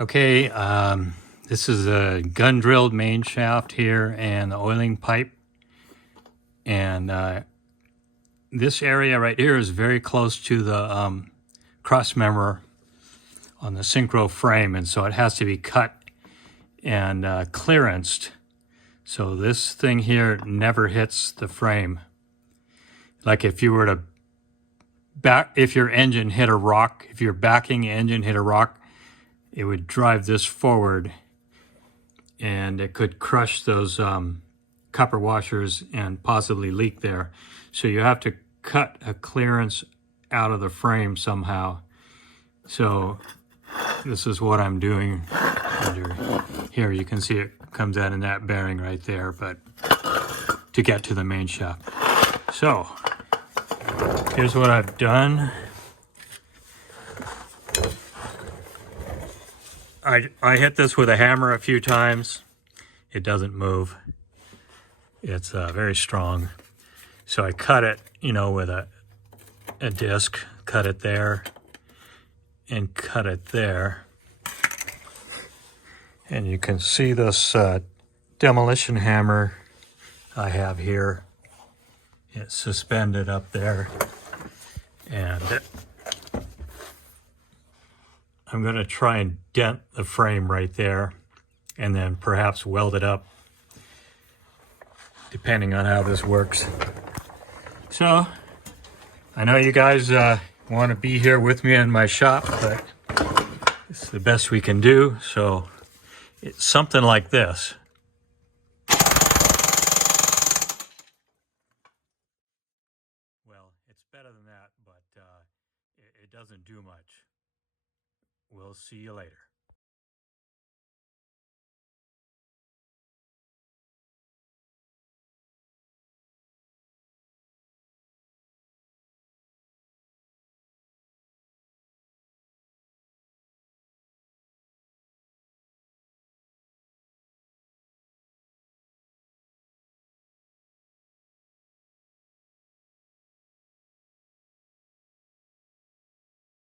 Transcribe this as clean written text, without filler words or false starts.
Okay, this is a gun drilled main shaft here and the oiling pipe. And this area right here is very close to the cross member on the Syncro frame, and so it has to be cut and clearanced. So this thing here never hits the frame. Like if you were to if your engine hit a rock, if your backing engine hit a rock, it would drive this forward and it could crush those copper washers and possibly leak there. So you have to cut a clearance out of the frame somehow. So this is what I'm doing. Here you can see it comes out in that bearing right there, but to get to the main shaft. So here's what I've done. I hit this with a hammer a few times. It doesn't move. It's very strong. So I cut it, with a disc, cut it there and cut it there. And you can see this demolition hammer I have here. It's suspended up there. And I'm going to try and dent the frame right there and then perhaps weld it up, depending on how this works. So I know you guys want to be here with me in my shop, but it's the best we can do. So it's something like this. Well, it's better than that, but it doesn't do much. We'll see you later.